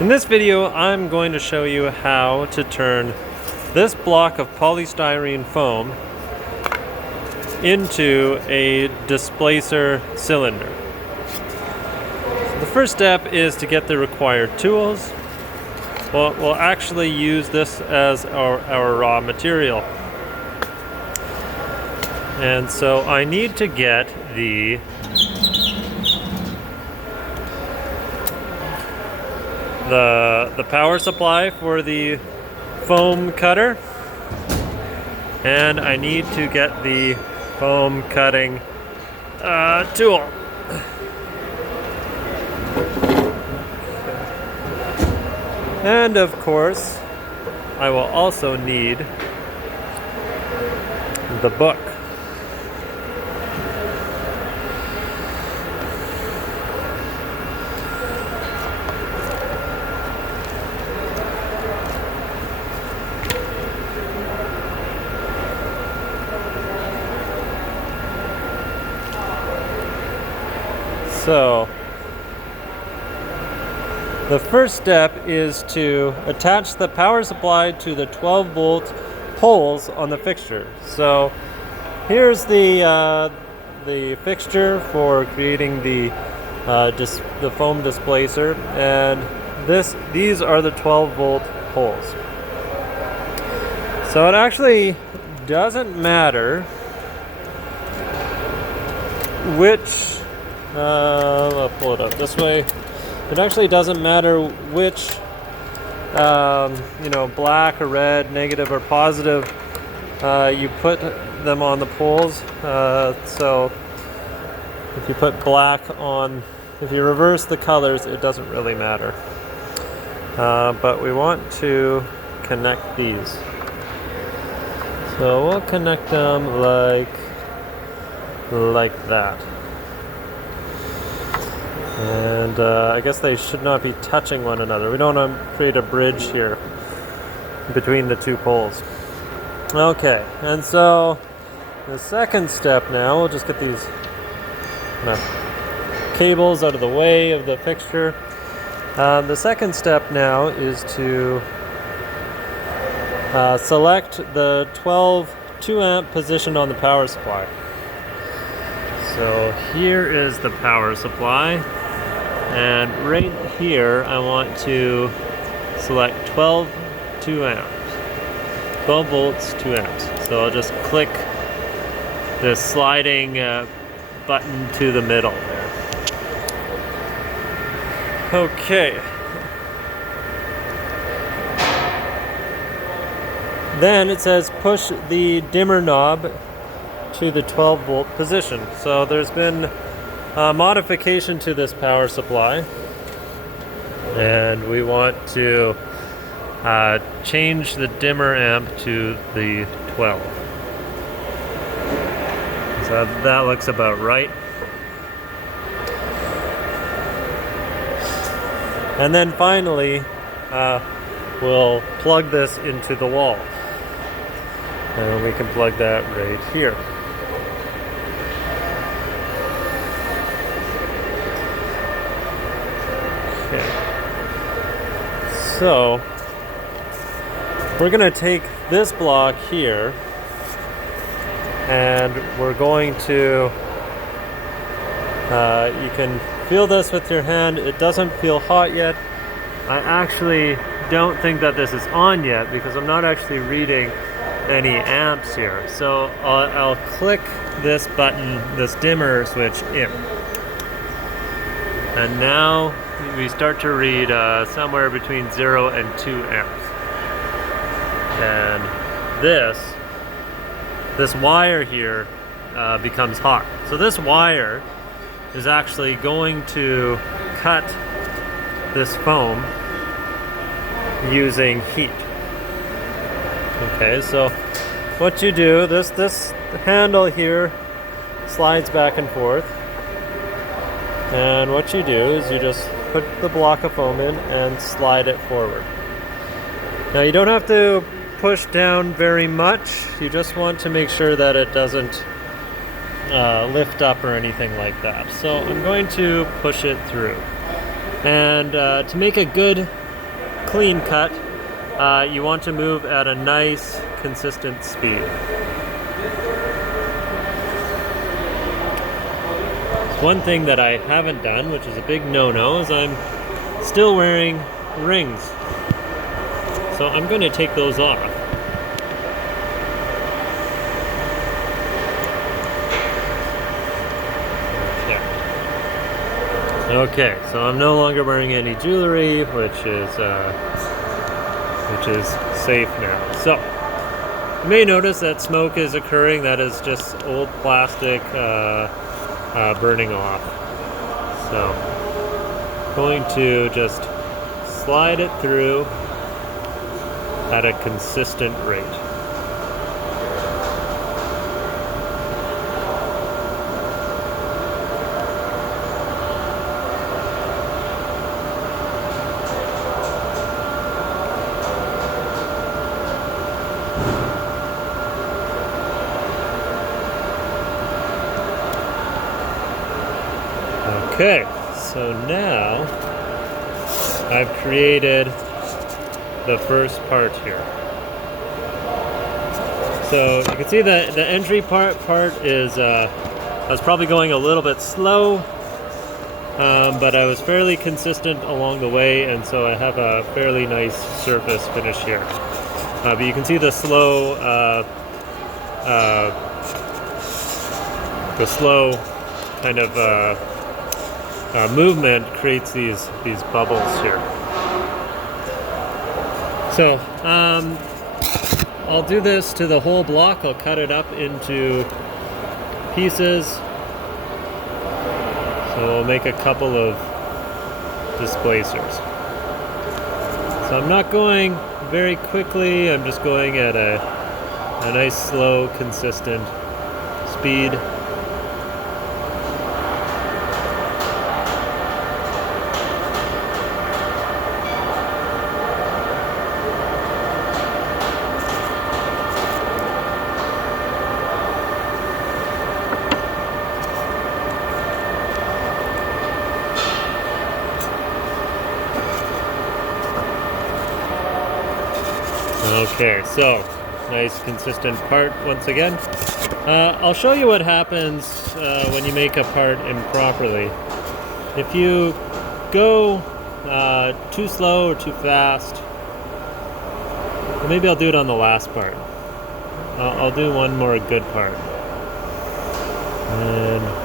In this video, I'm going to show you how to turn this block of polystyrene foam into a displacer cylinder. So the first step is to get the required tools. We'll actually use this as our raw material. And so I need to get the power supply for the foam cutter, and I need to get the foam cutting tool. And of course, I will also need the book. So, the first step is to attach the power supply to the 12-volt poles on the fixture. So, here's the fixture for creating the foam displacer, and these are the 12-volt poles. So it actually doesn't matter which. I'll pull it up this way. It actually doesn't matter which, black or red, negative or positive, you put them on the poles. So if you put black on, if you reverse the colors, it doesn't really matter. But we want to connect these. So we'll connect them like that. And I guess they should not be touching one another. We don't want to create a bridge here between the two poles. Okay, and so the second step now, we'll just get these cables out of the way of the fixture. The second step now is to select the 12 2-amp position on the power supply. So here is the power supply. And right here, I want to select 12 2 amps, 12 volts, 2 amps. So I'll just click the sliding button to the middle there. Okay. Then it says push the dimmer knob to the 12 volt position. So there's been modification to this power supply, and we want to change the dimmer amp to the 12. So that looks about right. And then finally, we'll plug this into the wall. And we can plug that right here. So we're going to take this block here, and we're going to, you can feel this with your hand. It doesn't feel hot yet. I actually don't think that this is on yet because I'm not actually reading any amps here. So I'll click this button, this dimmer switch in. And now we start to read somewhere between 0 and 2 amps. And this wire here becomes hot. So this wire is actually going to cut this foam using heat. Okay, so what you do, this handle here slides back and forth. And what you do is you just put the block of foam in and slide it forward. Now you don't have to push down very much. You just want to make sure that it doesn't lift up or anything like that. So I'm going to push it through. And to make a good clean cut, you want to move at a nice, consistent speed. One thing that I haven't done, which is a big no-no, is I'm still wearing rings. So I'm going to take those off. Okay, so I'm no longer wearing any jewelry, which is safe now. So you may notice that smoke is occurring. That is just old plastic burning off. So going to just slide it through at a consistent rate. Okay, so now I've created the first part here. So you can see that the entry part is, I was probably going a little bit slow, but I was fairly consistent along the way, and so I have a fairly nice surface finish here. But you can see the slow kind of movement creates these bubbles here. So I'll do this to the whole block. I'll cut it up into pieces. So we'll make a couple of displacers. So I'm not going very quickly. I'm just going at a nice, slow, consistent speed. Okay, so nice consistent part once again. I'll show you what happens when you make a part improperly. If you go too slow or too fast, well, maybe I'll do it on the last part. I'll do one more good part. And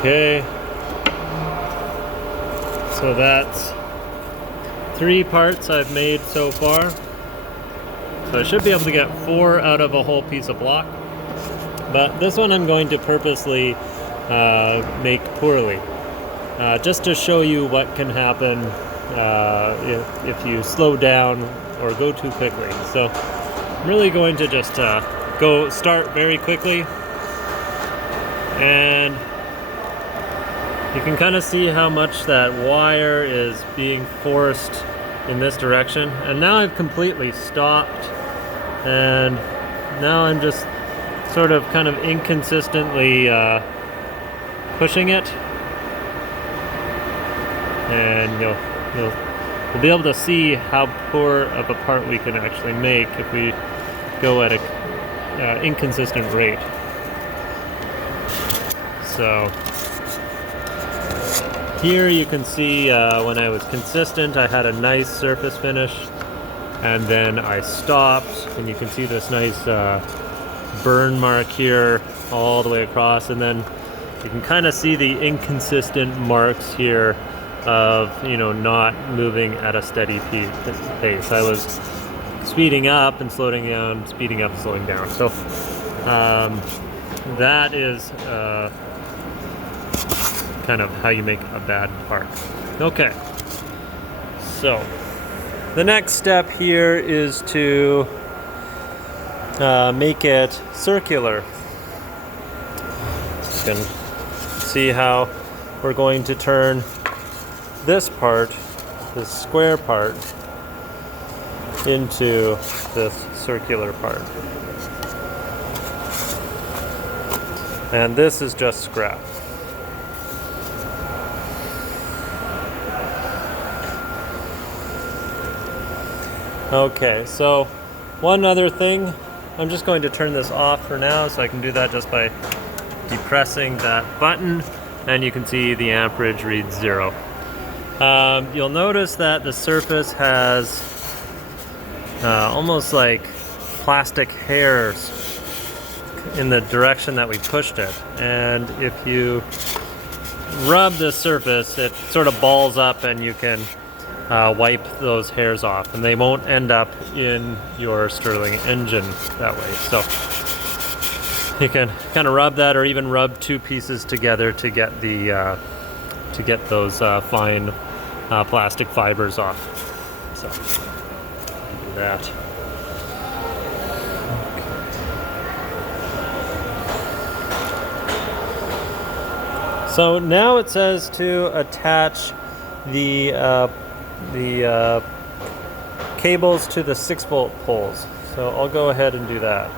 okay, so that's 3 parts I've made so far. So I should be able to get 4 out of a whole piece of block. But this one I'm going to purposely make poorly, just to show you what can happen if you slow down or go too quickly. So I'm really going to just start very quickly, and you can kind of see how much that wire is being forced in this direction. And now I've completely stopped, and now I'm just sort of kind of inconsistently pushing it. And we'll be able to see how poor of a part we can actually make if we go at a inconsistent rate. So here you can see when I was consistent, I had a nice surface finish, and then I stopped, and you can see this nice burn mark here all the way across, and then you can kind of see the inconsistent marks here of not moving at a steady pace. I was speeding up and slowing down, speeding up, slowing down. So that is kind of how you make a bad part. Okay, so the next step here is to make it circular. You can see how we're going to turn this part, this square part, into this circular part. And this is just scrap. Okay, so one other thing, I'm just going to turn this off for now, so I can do that just by depressing that button, and you can see the amperage reads 0. You'll notice that the surface has almost like plastic hairs in the direction that we pushed it, and if you rub the surface, it sort of balls up and you can wipe those hairs off, and they won't end up in your Stirling engine that way. So you can kind of rub that, or even rub two pieces together to get the those fine plastic fibers off. So do that. So now it says to attach the cables to the 6-volt poles. So I'll go ahead and do that.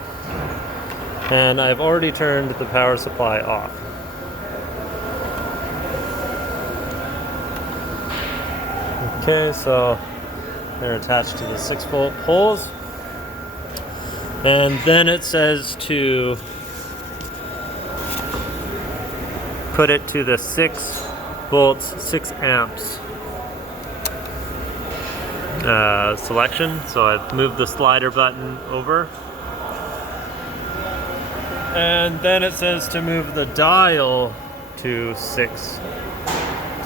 And I've already turned the power supply off. Okay, so they're attached to the 6-volt poles. And then it says to put it to the 6 volts, 6 amps selection. So I've moved the slider button over. And then it says to move the dial to 6,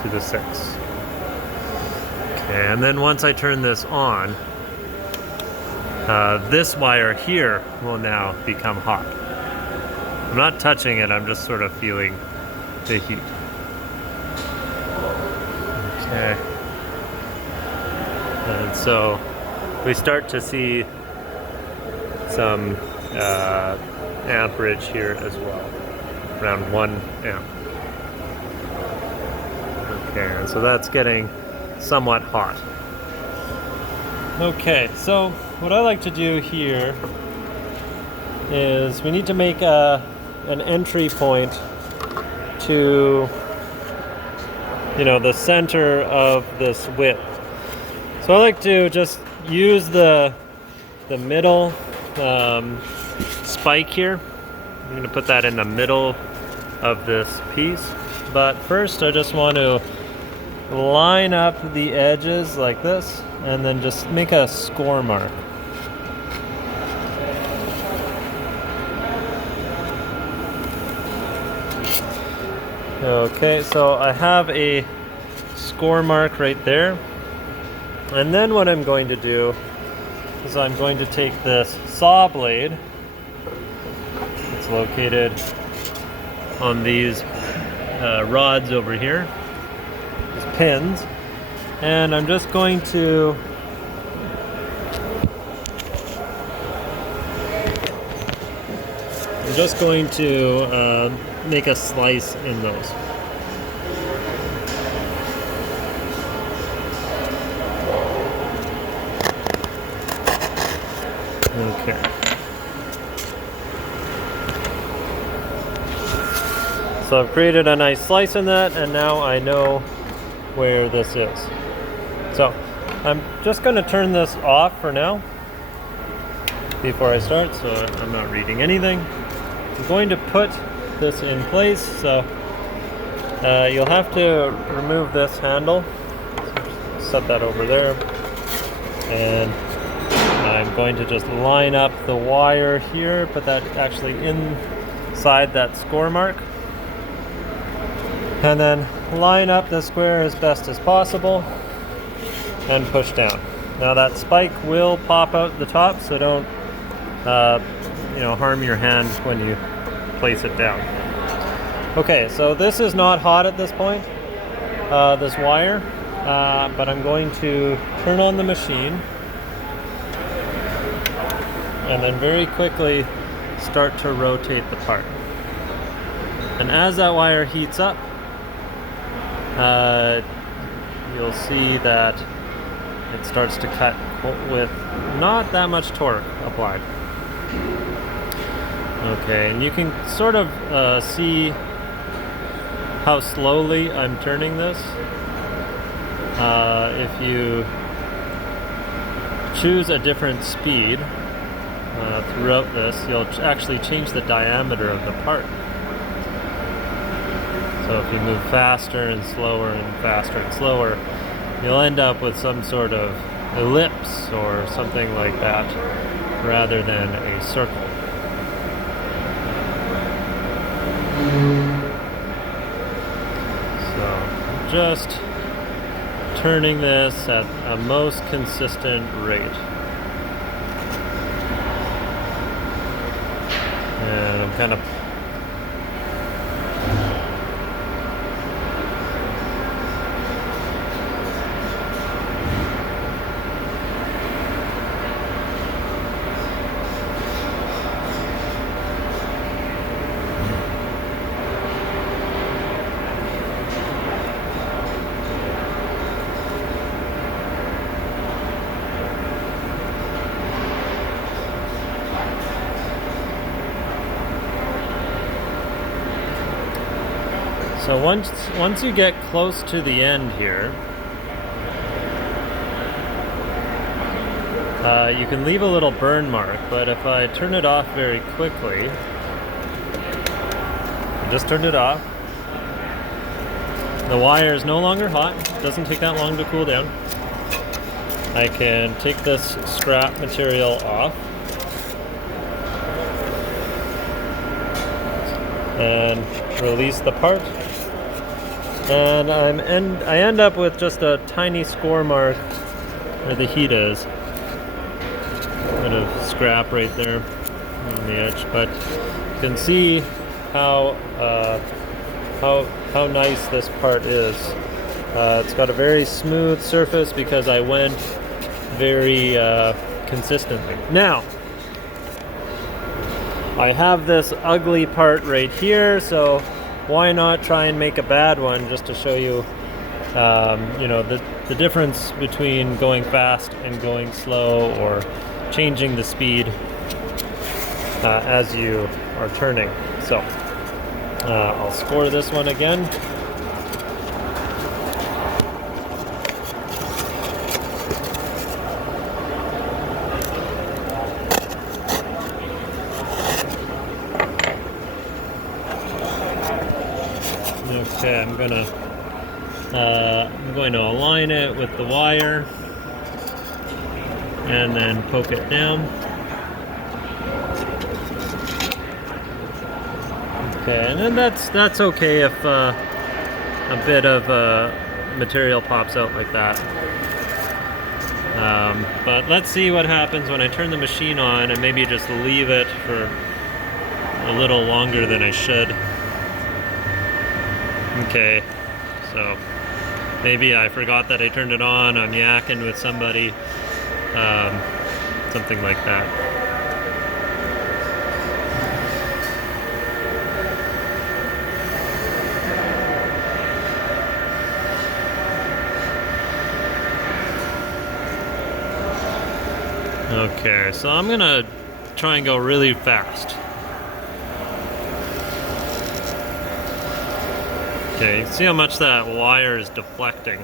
to the 6. Okay, and then once I turn this on, this wire here will now become hot. I'm not touching it, I'm just sort of feeling the heat. Okay. And so we start to see some amperage here as well, around 1 amp. Okay, and so that's getting somewhat hot. Okay, so what I like to do here is we need to make an entry point to, the center of this width. So I like to just use the middle spike here. I'm going to put that in the middle of this piece. But first I just want to line up the edges like this, and then just make a score mark. Okay, so I have a score mark right there. And then what I'm going to do is I'm going to take this saw blade. It's located on these rods over here, these pins, and I'm just going to make a slice in those. Okay. So I've created a nice slice in that, and now I know where this is. So I'm just going to turn this off for now before I start, so I'm not reading anything. I'm going to put this in place, so you'll have to remove this handle. Set that over there, and I'm going to just line up the wire here, put that actually inside that score mark, and then line up the square as best as possible and push down. Now that spike will pop out the top, so don't harm your hand when you place it down. Okay, so this is not hot at this point, this wire, but I'm going to turn on the machine and then very quickly start to rotate the part. And as that wire heats up, you'll see that it starts to cut with not that much torque applied. Okay, and you can sort of see how slowly I'm turning this. If you choose a different speed throughout this, you'll actually change the diameter of the part. So if you move faster and slower and faster and slower, you'll end up with some sort of ellipse or something like that rather than a circle. So just turning this at a most consistent rate. And I'm kind of So once you get close to the end here, you can leave a little burn mark, but if I turn it off very quickly, just turn it off, the wire is no longer hot, it doesn't take that long to cool down. I can take this scrap material off and release the part. And I end up with just a tiny score mark where the heat is. Bit of scrap right there on the edge, but you can see how nice this part is. It's got a very smooth surface because I went very consistently. Now, I have this ugly part right here, so why not try and make a bad one just to show you, you know, the difference between going fast and going slow, or changing the speed as you are turning. So I'll score this one again. Okay, I'm going to align it with the wire and then poke it down. Okay, and then that's okay if a bit of material pops out like that. But let's see what happens when I turn the machine on and maybe just leave it for a little longer than I should. Okay, so maybe I forgot that I turned it on, I'm yakking with somebody, something like that. Okay, so I'm gonna try and go really fast. Okay, see how much that wire is deflecting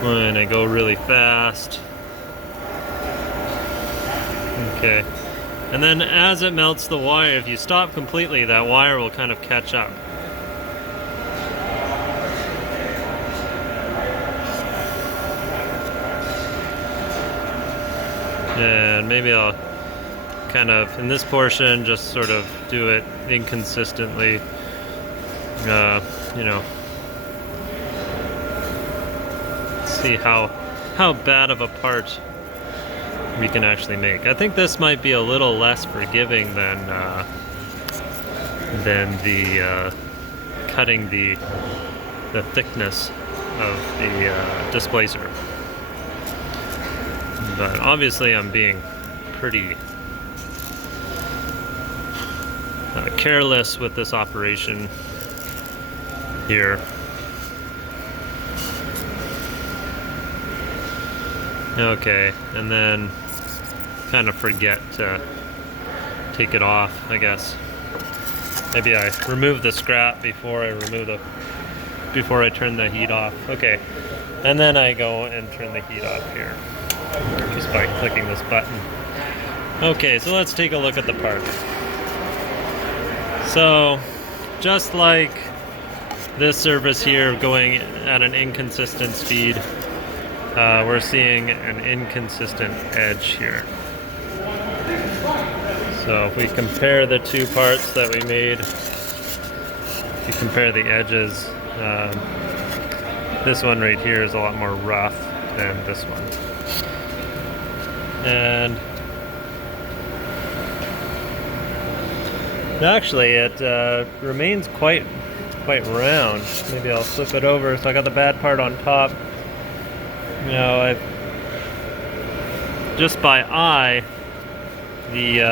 when I go really fast. Okay, and then as it melts the wire, if you stop completely, that wire will kind of catch up. And maybe I'll kind of, in this portion, just sort of do it inconsistently. You know, see how bad of a part we can actually make. I think this might be a little less forgiving than the cutting the thickness of the displacer. But obviously I'm being pretty careless with this operation here. Okay, and then kind of forget to take it off, I guess. Maybe I remove the scrap before I turn the heat off. Okay, and then I go and turn the heat off here, just by clicking this button. Okay, so let's take a look at the part. So, just like this surface here going at an inconsistent speed, we're seeing an inconsistent edge here. So if we compare the two parts that we made, if you compare the edges, this one right here is a lot more rough than this one. And actually it remains quite round. Maybe I'll flip it over. So I got the bad part on top. You know, just by eye, the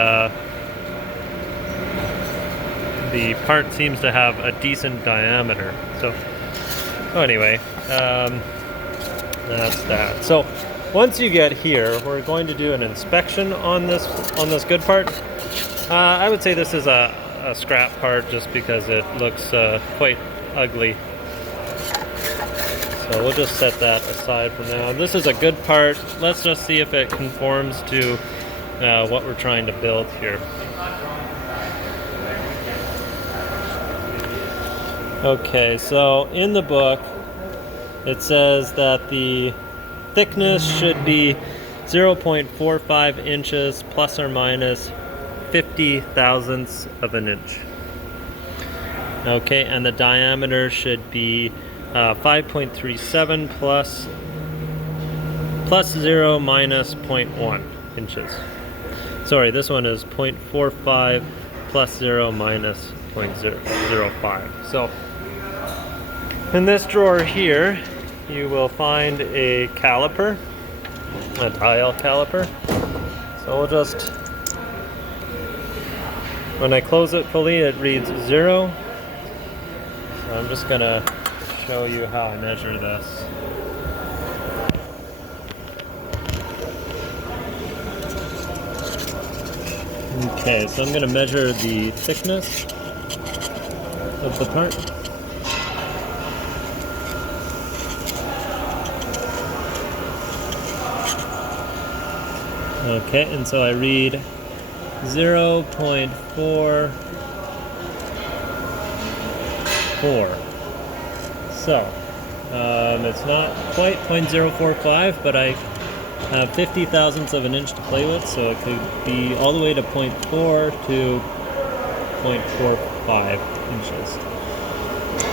part seems to have a decent diameter. So anyway, that's that. So once you get here, we're going to do an inspection on this good part. I would say this is a scrap part just because it looks quite ugly. So we'll just set that aside for now. This is a good part. Let's just see if it conforms to what we're trying to build here. Okay, so in the book it says that the thickness should be 0.45 inches plus or minus 50 thousandths of an inch. Okay, and the diameter should be 5.37 plus 0 minus 0.1 inches. Sorry, this one is 0.45 plus 0 minus 0.005. So in this drawer here, you will find a caliper, a dial caliper. So we'll just, when I close it fully, it reads 0. So I'm just gonna show you how I measure this. Okay, so I'm going to measure the thickness of the part. Okay, and so I read 0.44. So, it's not quite 0.045, but I have 50 thousandths of an inch to play with, so it could be all the way to 0.4 to 0.45 inches.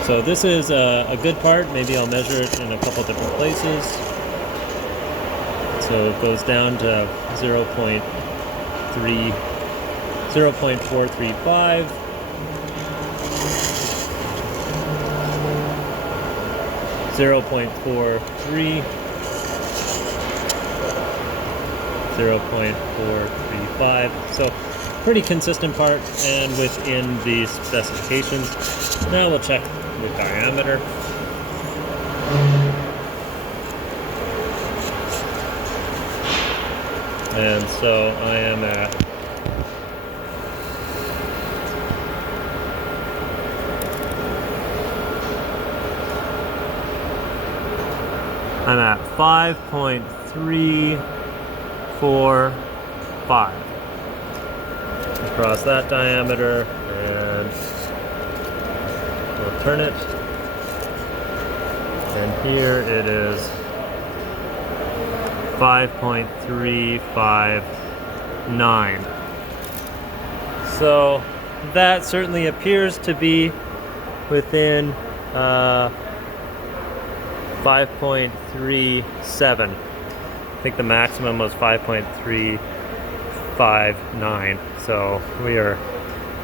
So this is a good part. Maybe I'll measure it in a couple different places. So it goes down to 0.435, 0.43, 0.435. So pretty consistent part and within the specifications. Now we'll check the diameter. And so I am at 5.345 across that diameter, and we'll turn it, and here it is 5.359. So that certainly appears to be within 5.37. I think the maximum was 5.359. So we are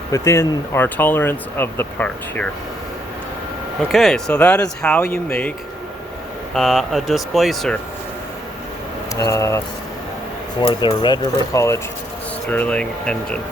within our tolerance of the part here. Okay, so that is how you make a displacer for the Red River College Stirling engine.